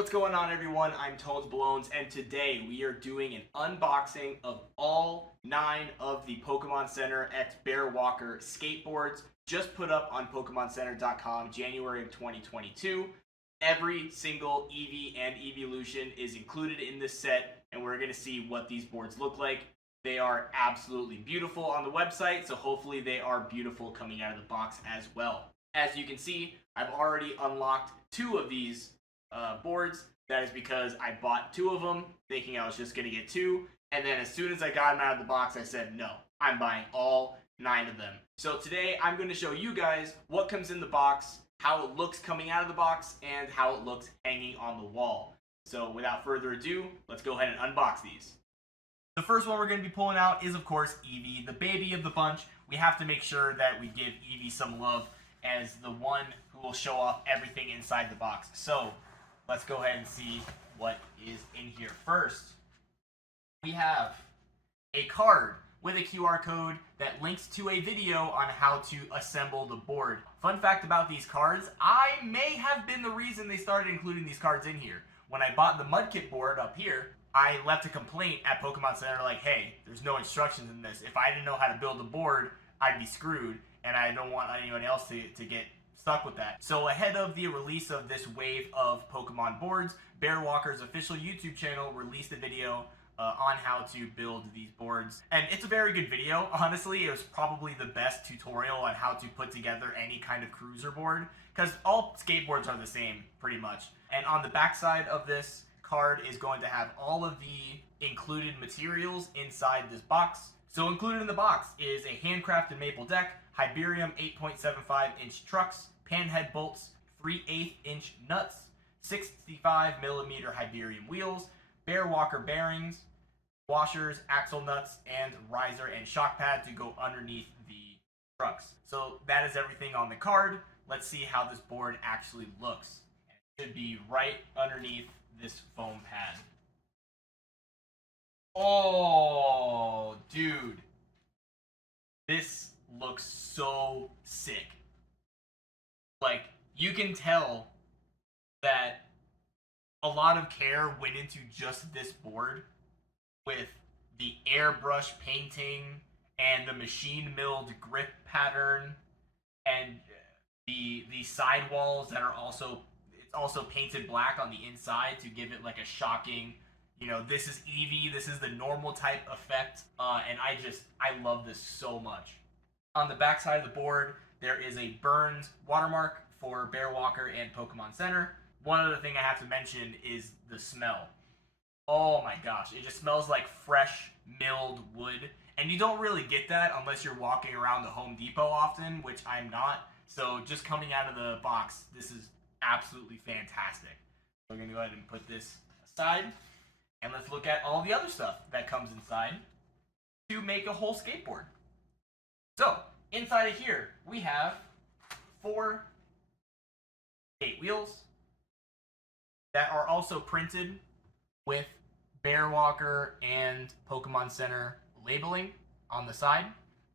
What's going on, everyone? I'm Tones Blones, and today we are doing an unboxing of all 9 of the Pokemon Center X Bear Walker skateboards just put up on PokemonCenter.com January of 2022. Every single Eevee and Eeveelution is included in this set, and we're going to see what these boards look like. They are absolutely beautiful on the website, so hopefully they are beautiful coming out of the box as well. As you can see, I've already unlocked 2 of these boards. That is because I bought 2 of them thinking I was just going to get 2, and then as soon as I got them out of the box I said no, I'm buying all 9 of them. So today I'm going to show you guys what comes in the box, how it looks coming out of the box, and how it looks hanging on the wall. So without further ado, let's go ahead and unbox these. The first one we're going to be pulling out is, of course, Eevee, the baby of the bunch. We have to make sure that we give Eevee some love as the one who will show off everything inside the box. So let's go ahead and see what is in here. First, we have a card with a QR code that links to a video on how to assemble the board. Fun fact about these cards, I may have been the reason they started including these cards in here. When I bought the Mudkip board up here, I left a complaint at Pokemon Center like, hey, there's no instructions in this. If I didn't know how to build a board, I'd be screwed, and I don't want anyone else to get stuck with that. So ahead of the release of this wave of Pokemon boards, Bear Walker's official YouTube channel released a video on how to build these boards. And it's a very good video. Honestly, it was probably the best tutorial on how to put together any kind of cruiser board, because all skateboards are the same, pretty much. And on the backside of this card is going to have all of the included materials inside this box. So included in the box is a handcrafted maple deck, Hiberium 8.75-inch trucks, panhead bolts, 3/8 inch nuts, 65mm Hiberium wheels, Bear Walker bearings, washers, axle nuts, and riser and shock pad to go underneath the trucks. So that is everything on the card. Let's see how this board actually looks. It should be right underneath this foam pad. Oh, dude. This looks so sick. Like, you can tell that a lot of care went into just this board with the airbrush painting and the machine milled grip pattern and the sidewalls that are also painted black on the inside to give it like a shocking, you know, this is Eevee, this is the normal type effect, and I love this so much. On the back side of the board, there is a burned watermark for Bear Walker and Pokemon Center. One other thing I have to mention is the smell. Oh my gosh, it just smells like fresh milled wood, and you don't really get that unless you're walking around the Home Depot often, which I'm not. So just coming out of the box, this is absolutely fantastic. We're going to go ahead and put this aside, and let's look at all the other stuff that comes inside to make a whole skateboard. So, inside of here, we have 4 skate wheels that are also printed with Bear Walker and Pokemon Center labeling on the side.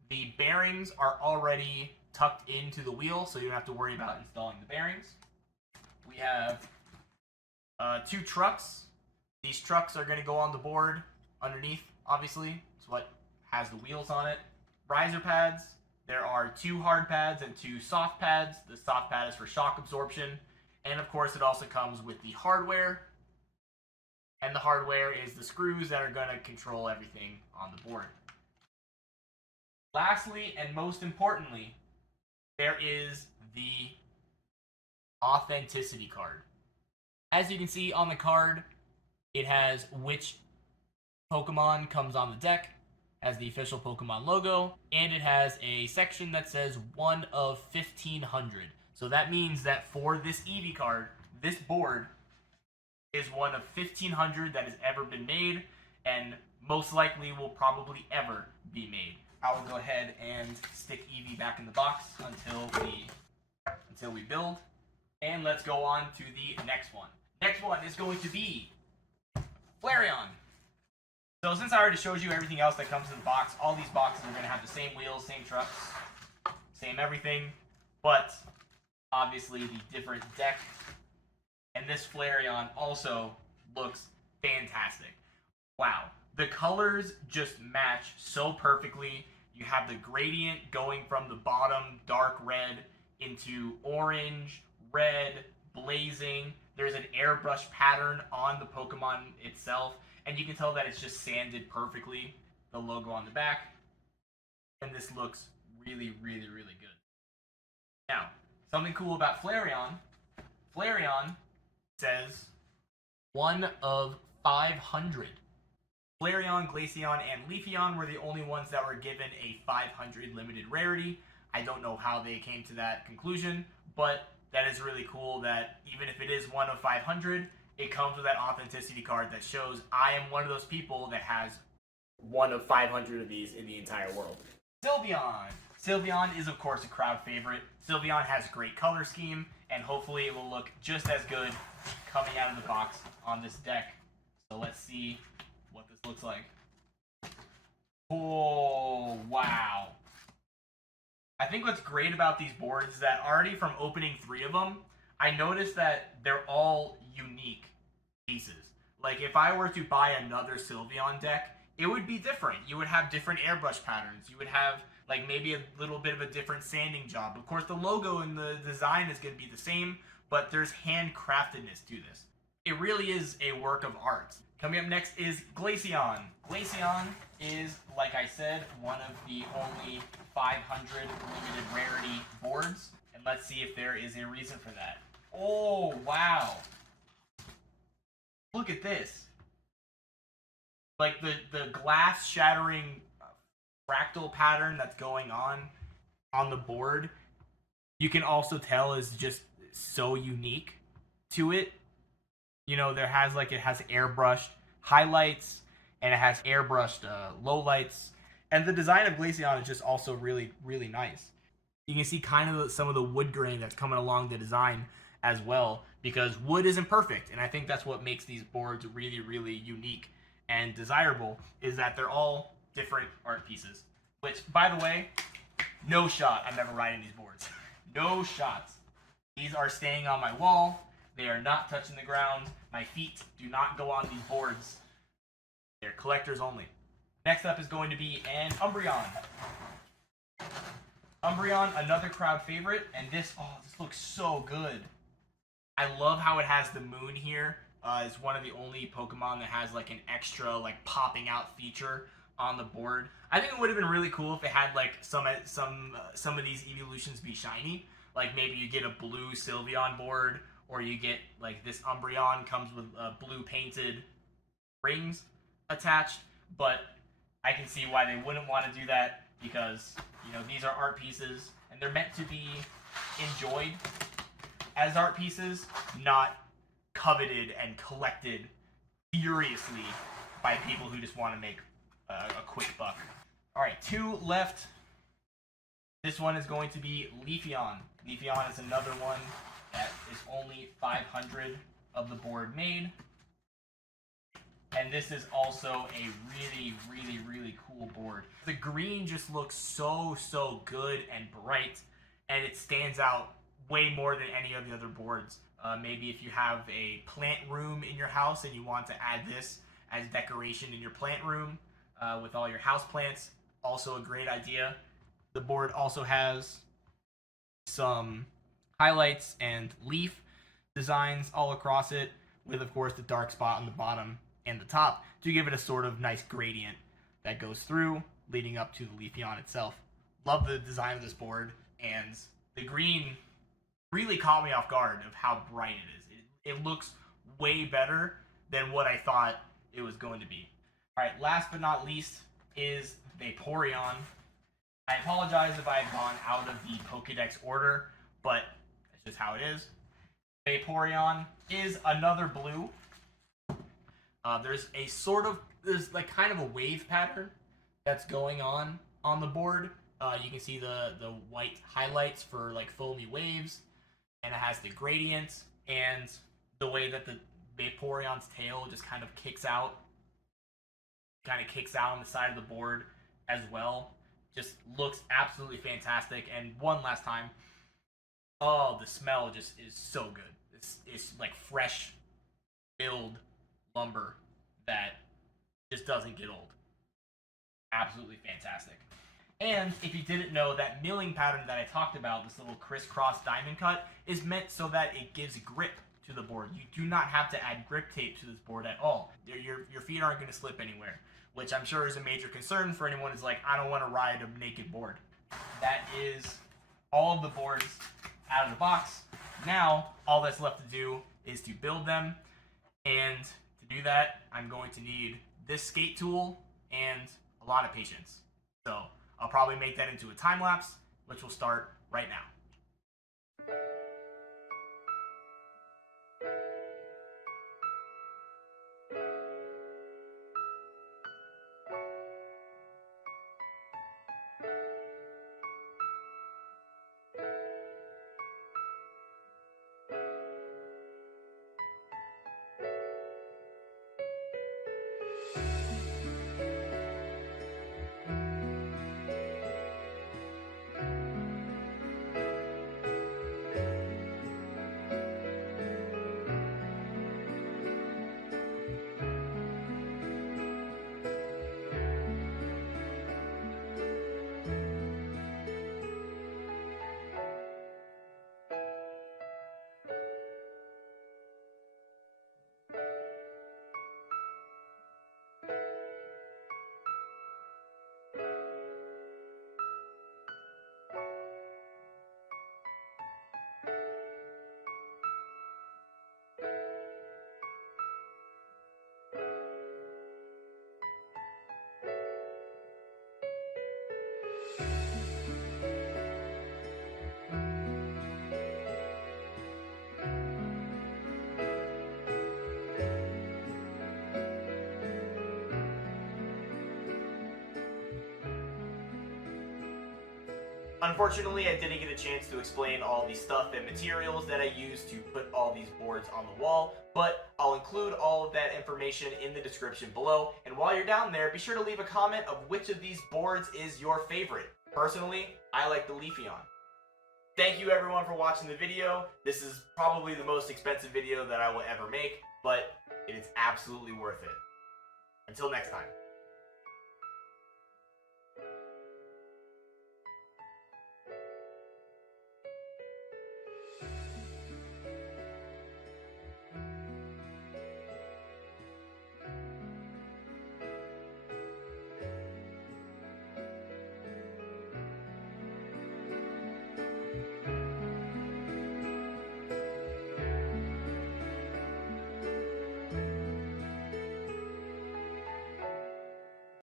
The bearings are already tucked into the wheel, so you don't have to worry about installing the bearings. We have 2 trucks. These trucks are going to go on the board underneath, obviously. It's what has the wheels on it. Riser pads. There are 2 hard pads and 2 soft pads. The soft pad is for shock absorption. And of course, it also comes with the hardware. And the hardware is the screws that are going to control everything on the board. Lastly, and most importantly, there is the authenticity card. As you can see on the card, it has which Pokemon comes on the deck, has the official Pokemon logo, and it has a section that says 1 of 1,500. So that means that for this Eevee card, this board is 1 of 1,500 that has ever been made, and most likely will probably ever be made. I will go ahead and stick Eevee back in the box until we build, and let's go on to the next one. Next one is going to be Flareon. So since I already showed you everything else that comes in the box, all these boxes are going to have the same wheels, same trucks, same everything, but obviously the different deck And this Flareon also looks fantastic. Wow. The colors just match so perfectly. You have the gradient going from the bottom dark red into orange, red, blazing. There's an airbrush pattern on the Pokemon itself, and you can tell that it's just sanded perfectly. The logo on the back. And this looks really, really, really good. Now, something cool about Flareon. Flareon says 1 of 500. Flareon, Glaceon, and Leafeon were the only ones that were given a 500 limited rarity. I don't know how they came to that conclusion, but that is really cool that even if it is 1 of 500, it comes with that authenticity card that shows I am one of those people that has 1 of 500 of these in the entire world. Sylveon. Sylveon is, of course, a crowd favorite. Sylveon has a great color scheme, and hopefully it will look just as good coming out of the box on this deck. So let's see what this looks like. Oh, wow. I think what's great about these boards is that already from opening 3 of them, I noticed that they're all unique pieces. Like, if I were to buy another Sylveon deck, it would be different. You would have different airbrush patterns. You would have, like, maybe a little bit of a different sanding job. Of course, the logo and the design is going to be the same, but there's handcraftedness to this. It really is a work of art. Coming up next is Glaceon. Glaceon is, like I said, one of the only 500 limited rarity boards. And let's see if there is a reason for that. Oh, wow. Look at this. Like the glass shattering fractal pattern that's going on the board, you can also tell is just so unique to it. You know, it has airbrushed highlights and it has airbrushed lowlights, and the design of Glaceon is just also really, really nice. You can see kind of some of the wood grain that's coming along the design as well, because wood isn't perfect, and I think that's what makes these boards really, really unique and desirable, is that they're all different art pieces. Which, by the way, no shot I'm ever riding these boards. No shots. These are staying on my wall. They are not touching the ground. My feet do not go on these boards. They're collectors only. Next up is going to be an Umbreon. Umbreon, another crowd favorite, and this looks so good. I love how it has the moon here. It's one of the only Pokemon that has like an extra like popping out feature on the board. I think it would have been really cool if it had like some of these evolutions be shiny. Like maybe you get a blue Sylveon board, or you get like this Umbreon comes with blue painted rings attached. But I can see why they wouldn't want to do that, because you know these are art pieces and they're meant to be enjoyed as art pieces, not coveted and collected furiously by people who just want to make a quick buck. All right, 2 left. This one is going to be Leafeon. Leafeon is another one that is only 500 of the board made. And this is also a really, really, really cool board. The green just looks so, so good and bright, and it stands out way more than any of the other boards. Maybe if you have a plant room in your house and you want to add this as decoration in your plant room with all your house plants, also a great idea. The board also has some highlights and leaf designs all across it, with of course the dark spot on the bottom and the top to give it a sort of nice gradient that goes through, leading up to the Leafeon itself. Love the design of this board, and the green really caught me off guard of how bright it is. It looks way better than what I thought it was going to be. Alright, last but not least is Vaporeon. I apologize if I had gone out of the Pokedex order, but that's just how it is. Vaporeon is another blue. There's like kind of a wave pattern that's going on the board. You can see the white highlights for like foamy waves, and it has the gradients and the way that the Vaporeon's tail just kind of kicks out on the side of the board as well. Just looks absolutely fantastic. And one last time, oh, the smell just is so good. This is like fresh milled lumber that just doesn't get old. Absolutely fantastic. And if you didn't know, that milling pattern that I talked about, this little crisscross diamond cut, is meant so that it gives grip to the board. You do not have to add grip tape to this board at all. Your feet aren't going to slip anywhere, which I'm sure is a major concern for anyone who's like, I don't want to ride a naked board. That is all of the boards out of the box. Now, all that's left to do is to build them, and to do that, I'm going to need this skate tool and a lot of patience. So I'll probably make that into a time lapse, which will start right now. Unfortunately, I didn't get a chance to explain all the stuff and materials that I used to put all these boards on the wall, but I'll include all of that information in the description below. And while you're down there, be sure to leave a comment of which of these boards is your favorite. Personally, I like the Flareon. Thank you everyone for watching the video. This is probably the most expensive video that I will ever make, but it is absolutely worth it. Until next time.